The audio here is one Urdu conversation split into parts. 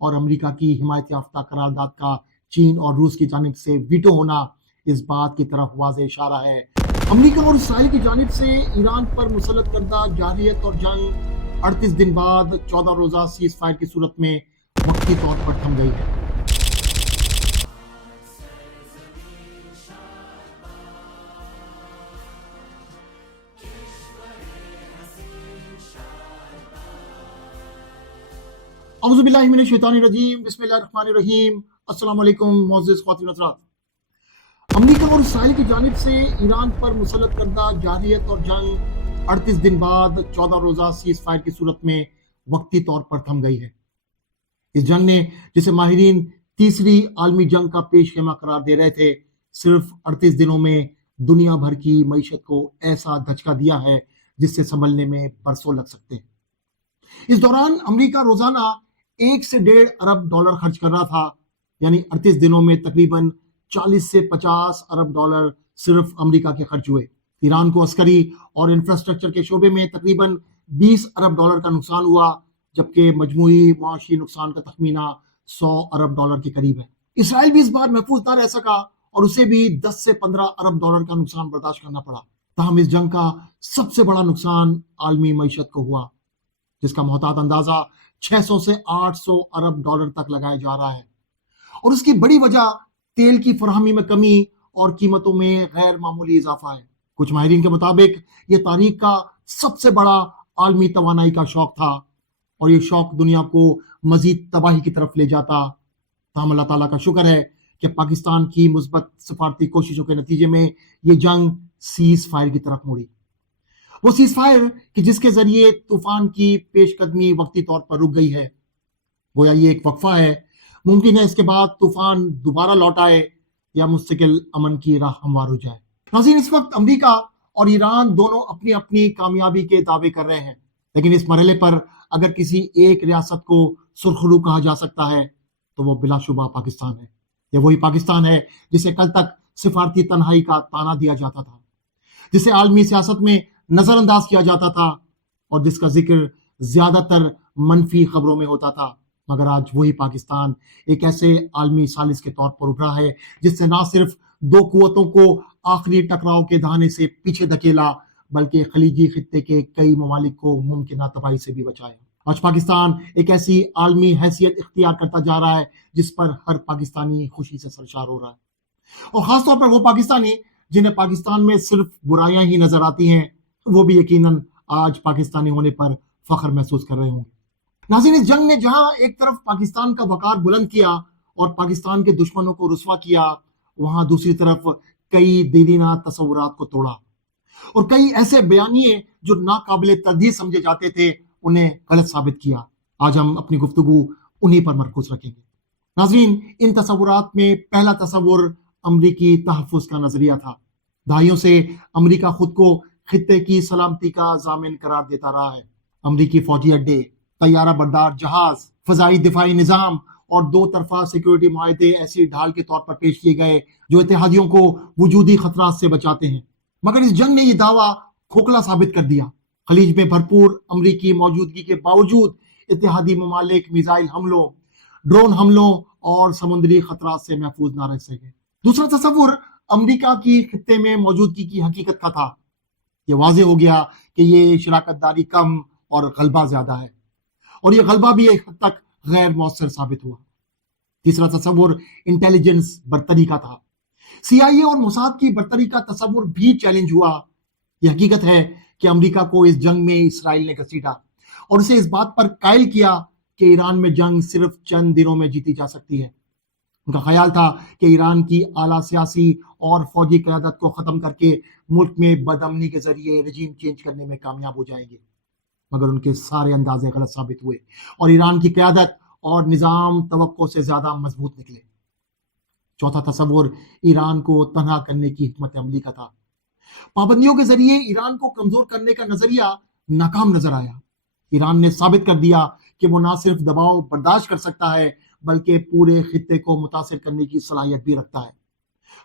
اور امریکہ کی حمایت یافتہ قرارداد کا چین اور روس کی جانب سے ویٹو ہونا اس بات کی طرف واضح اشارہ ہے۔ امریکہ اور اسرائیل کی جانب سے ایران پر مسلط کردہ جارحیت اور جنگ 38 دن بعد 14 روزہ سیز فائر کی صورت میں وقتی طور پر تھم گئی ہے۔ اعوذ باللہ من الشیطان الرجیم، بسم اللہ الرحمن الرحیم۔ السلام علیکم معزز خواتین و حضرات۔ امریکہ اور اسرائیل کی جانب سے ایران پر مسلط کردہ جارحیت اور جنگ 38 دن بعد 14 روزہ سیز فائر کی صورت میں وقتی طور پر تھم گئی ہے۔ اس جنگ نے، جسے ماہرین تیسری عالمی جنگ کا پیش خیمہ قرار دے رہے تھے، صرف 38 دنوں میں دنیا بھر کی معیشت کو ایسا دھچکا دیا ہے جس سے سنبھلنے میں برسوں لگ سکتے ہیں۔ اس دوران امریکہ روزانہ 1 سے 1.5 ارب ڈالر خرچ کر رہا تھا، یعنی 38 دنوں میں تقریباً 40 سے 50 ارب ڈالر صرف امریکہ کے خرچ ہوئے۔ ایران کو عسکری اور انفراسٹرکچر کے شعبے میں تقریباً 20 ارب ڈالر کا نقصان ہوا، جبکہ مجموعی معاشی نقصان کا تخمینہ 100 ارب ڈالر کے قریب ہے۔ اسرائیل بھی اس بار محفوظ نہ رہ سکا اور اسے بھی 10 سے 15 ارب ڈالر کا نقصان برداشت کرنا پڑا۔ تاہم اس جنگ کا سب سے بڑا نقصان عالمی معیشت کو ہوا، جس کا محتاط اندازہ 600 سے 800 ارب ڈالر تک لگایا جا رہا ہے، اور اس کی بڑی وجہ تیل کی فراہمی میں کمی اور قیمتوں میں غیر معمولی اضافہ ہے۔ کچھ ماہرین کے مطابق یہ تاریخ کا سب سے بڑا عالمی توانائی کا شوق تھا، اور یہ شوق دنیا کو مزید تباہی کی طرف لے جاتا۔ تاہم اللہ تعالیٰ کا شکر ہے کہ پاکستان کی مثبت سفارتی کوششوں کے نتیجے میں یہ جنگ سیز فائر کی طرف مڑی۔ وہ سیز فائر کہ جس کے ذریعے طوفان کی پیش قدمی وقتی طور پر رک گئی ہے۔ گویا یہ ایک وقفہ ہے، ممکن ہے اس کے بعد طوفان دوبارہ لوٹ آئے یا مستقل امن کی راہ ہموار ہو جائے۔ ناظرین، اس وقت امریکہ اور ایران دونوں اپنی اپنی کامیابی کے دعوے کر رہے ہیں، لیکن اس مرحلے پر اگر کسی ایک ریاست کو سرخرو کہا جا سکتا ہے تو وہ بلا شبہ پاکستان ہے۔ یہ وہی پاکستان ہے جسے کل تک سفارتی تنہائی کا تانا دیا جاتا تھا، جسے عالمی سیاست میں نظر انداز کیا جاتا تھا، اور جس کا ذکر زیادہ تر منفی خبروں میں ہوتا تھا، مگر آج وہی پاکستان ایک ایسے عالمی ثالث کے طور پر ابھرا ہے جس سے نہ صرف دو قوتوں کو آخری ٹکراؤ کے دہانے سے پیچھے دھکیلا، بلکہ خلیجی خطے کے کئی ممالک کو ممکنہ تباہی سے بھی بچایا۔ آج پاکستان ایک ایسی عالمی حیثیت اختیار کرتا جا رہا ہے جس پر ہر پاکستانی خوشی سے سرشار ہو رہا ہے، اور خاص طور پر وہ پاکستانی جنہیں پاکستان میں صرف برائیاں ہی نظر آتی ہیں، وہ بھی یقیناً آج پاکستانی ہونے پر فخر محسوس کر رہے ہوں گے۔ ناظرین، اس جنگ نے جہاں ایک طرف پاکستان کا وقار بلند کیا اور پاکستان کے دشمنوں کو رسوا کیا، وہاں دوسری طرف کئی دیرینہ تصورات کو توڑا، اور کئی ایسے بیانیے جو ناقابل تردید سمجھے جاتے تھے انہیں غلط ثابت کیا۔ آج ہم اپنی گفتگو انہی پر مرکوز رکھیں گے۔ ناظرین، ان تصورات میں پہلا تصور امریکی تحفظ کا نظریہ تھا۔ دہائیوں سے امریکہ خود کو خطے کی سلامتی کا ضامن قرار دیتا رہا ہے۔ امریکی فوجی اڈے، طیارہ بردار جہاز، فضائی دفاعی نظام اور دو طرفہ سیکورٹی معاہدے ایسی ڈھال کے طور پر پیش کیے گئے جو اتحادیوں کو وجودی خطرات سے بچاتے ہیں، مگر اس جنگ نے یہ دعویٰ کھوکھلا ثابت کر دیا۔ خلیج میں بھرپور امریکی موجودگی کے باوجود اتحادی ممالک میزائل حملوں، ڈرون حملوں اور سمندری خطرات سے محفوظ نہ رہ سکے۔ دوسرا تصور امریکہ کی خطے میں موجودگی کی حقیقت کا تھا۔ یہ واضح ہو گیا کہ یہ شراکت داری کم اور غلبہ زیادہ ہے، اور یہ غلبہ بھی ایک حد تک غیر مؤثر ثابت ہوا۔ تیسرا تصور انٹیلیجنس برتری کا تھا۔ CIA اور موساد کی برتری کا تصور بھی چیلنج ہوا۔ یہ حقیقت ہے کہ امریکہ کو اس جنگ میں اسرائیل نے گھسیٹا اور اسے اس بات پر قائل کیا کہ ایران میں جنگ صرف چند دنوں میں جیتی جا سکتی ہے۔ ان کا خیال تھا کہ ایران کی اعلیٰ سیاسی اور فوجی قیادت کو ختم کر کے ملک میں بدامنی کے ذریعے رجیم چینج کرنے میں کامیاب ہو جائیں گے، مگر ان کے سارے اندازے غلط ثابت ہوئے اور ایران کی قیادت اور نظام توقع سے زیادہ مضبوط نکلے۔ چوتھا تصور ایران کو تنہا کرنے کی حکمت عملی کا تھا۔ پابندیوں کے ذریعے ایران کو کمزور کرنے کا نظریہ ناکام نظر آیا۔ ایران نے ثابت کر دیا کہ وہ نہ صرف دباؤ برداشت کر سکتا ہے بلکہ پورے خطے کو متاثر کرنے کی صلاحیت بھی رکھتا ہے۔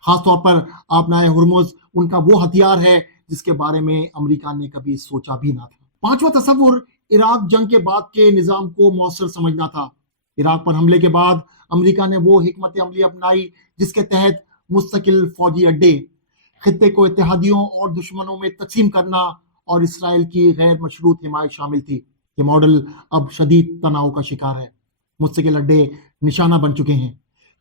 خاص طور پر آبنائے ہرمز ان کا وہ ہتھیار ہے جس کے بارے میں امریکہ نے کبھی سوچا بھی نہ تھا۔ پانچواں تصور عراق جنگ کے بعد کے نظام کو مؤثر سمجھنا تھا۔ عراق پر حملے کے بعد امریکہ نے وہ حکمت عملی اپنائی جس کے تحت مستقل فوجی اڈے، خطے کو اتحادیوں اور دشمنوں میں تقسیم کرنا اور اسرائیل کی غیر مشروط حمایت شامل تھی۔ یہ ماڈل اب شدید تناؤ کا شکار ہے۔ مستقل اڈے نشانہ بن چکے ہیں۔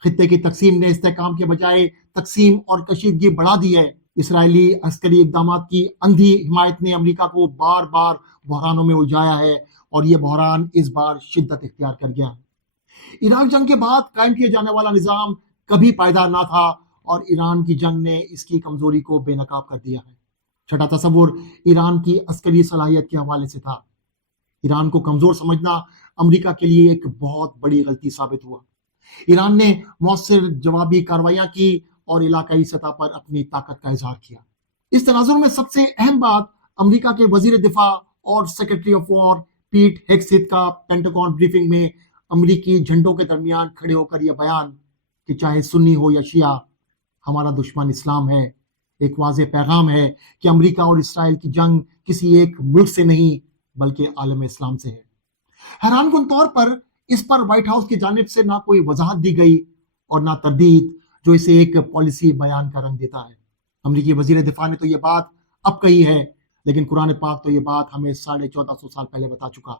خطے کی تقسیم نے استحکام کے بجائے تقسیم اور کشیدگی بڑھا دی ہے۔ اسرائیلی عسکری اقدامات کی اندھی حمایت نے امریکہ کو بار بار بحرانوں میں الجھایا ہے، اور یہ بحران اس بار شدت اختیار کر گیا۔ عراق جنگ کے بعد قائم کیا جانے والا نظام کبھی پائیدار نہ تھا، اور ایران کی جنگ نے اس کی کمزوری کو بے نقاب کر دیا ہے۔ چھٹا تصور ایران کی عسکری صلاحیت کے حوالے سے تھا۔ ایران کو کمزور سمجھنا امریکہ کے لیے ایک بہت بڑی غلطی ثابت ہوا۔ ایران نے مؤثر جوابی کارروائیاں کی اور علاقائی سطح پر اپنی طاقت کا اظہار کیا۔ اس تناظر میں سب سے اہم بات امریکہ کے وزیر دفاع اور سیکرٹری آف وار پیٹ ہیگسیت کا پینٹاگون بریفنگ میں امریکی جھنڈوں کے درمیان کھڑے ہو کر یہ بیان کہ چاہے سنی ہو یا شیعہ، ہمارا دشمن اسلام ہے، ایک واضح پیغام ہے کہ امریکہ اور اسرائیل کی جنگ کسی ایک ملک سے نہیں بلکہ عالم اسلام سے ہے۔ حیران کن طور پر اس پر وائٹ ہاؤس کی جانب سے نہ کوئی وضاحت دی گئی اور نہ تردید، جو اسے ایک پالیسی بیان کا رنگ دیتا ہے۔ امریکی وزیر دفاع نے تو یہ بات اب کہی ہے، لیکن قرآن پاک تو یہ بات ہمیں 1450 سال پہلے بتا چکا۔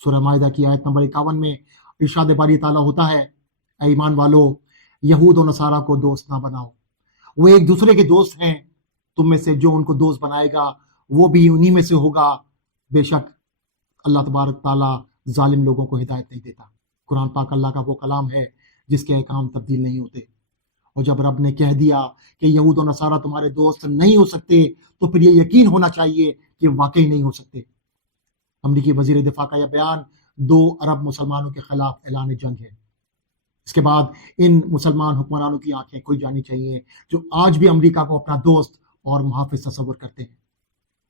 سورہ مائدہ کی آیت نمبر 51 میں ارشاد باری تعالیٰ ہوتا ہے، اے ایمان والو، یہود و نصارہ کو دوست نہ بناؤ، وہ ایک دوسرے کے دوست ہیں، تم میں سے جو ان کو دوست بنائے گا وہ بھی انہی میں سے ہوگا، بے شک اللہ تبارک تعالیٰ ظالم لوگوں کو ہدایت نہیں دیتا۔ قرآن پاک اللہ کا وہ کلام ہے جس کے احکام تبدیل نہیں ہوتے، اور جب رب نے کہہ دیا کہ یہود و نصارہ تمہارے دوست نہیں ہو سکتے تو پھر یہ یقین ہونا چاہیے کہ واقعی نہیں ہو سکتے۔ امریکی وزیر دفاع کا یہ بیان 2 ارب مسلمانوں کے خلاف اعلان جنگ ہے۔ اس کے بعد ان مسلمان حکمرانوں کی آنکھیں کھل جانی چاہیے جو آج بھی امریکہ کو اپنا دوست اور محافظ تصور کرتے ہیں۔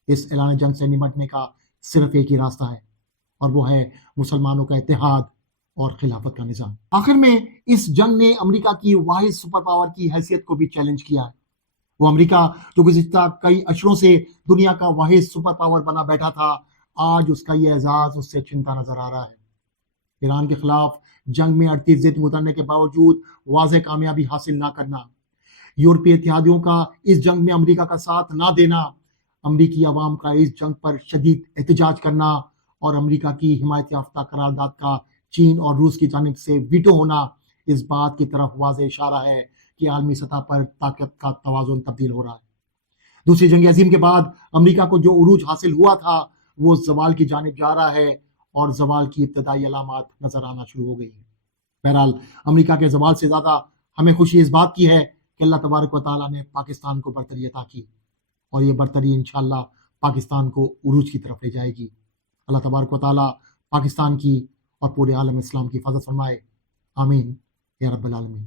اس اعلان جنگ سے نمٹنے کا صرف ایک ہی راستہ ہے، اور وہ ہے مسلمانوں کا اتحاد اور خلافت کا نظام۔ آخر میں اس جنگ نے امریکہ کی واحد سپر پاور کی حیثیت کو بھی چیلنج کیا ہے۔ وہ امریکہ جو گزشتہ کئی اشروں سے دنیا کا واحد سپر پاور بنا بیٹھا تھا، آج اس کا یہ اعزاز اس سے چھنتا نظر آ رہا ہے۔ ایران کے خلاف جنگ میں 38 ضد اترنے کے باوجود واضح کامیابی حاصل نہ کرنا، یورپی اتحادیوں کا اس جنگ میں امریکہ کا ساتھ نہ دینا، امریکی عوام کا اس جنگ پر شدید احتجاج کرنا، اور امریکہ کی حمایت یافتہ قرارداد کا چین اور روس کی جانب سے ویٹو ہونا اس بات کی طرف واضح اشارہ ہے کہ عالمی سطح پر طاقت کا توازن تبدیل ہو رہا ہے۔ دوسری جنگ عظیم کے بعد امریکہ کو جو عروج حاصل ہوا تھا وہ زوال کی جانب جا رہا ہے، اور زوال کی ابتدائی علامات نظر آنا شروع ہو گئی ہیں۔ بہرحال امریکہ کے زوال سے زیادہ ہمیں خوشی اس بات کی ہے کہ اللہ تبارک و تعالیٰ نے پاکستان کو برتری عطا کی، اور یہ برتری انشاءاللہ پاکستان کو عروج کی طرف لے جائے گی۔ اللہ تبارک و تعالیٰ پاکستان کی اور پورے عالم اسلام کی حفاظت فرمائے، آمین یا رب العالمین۔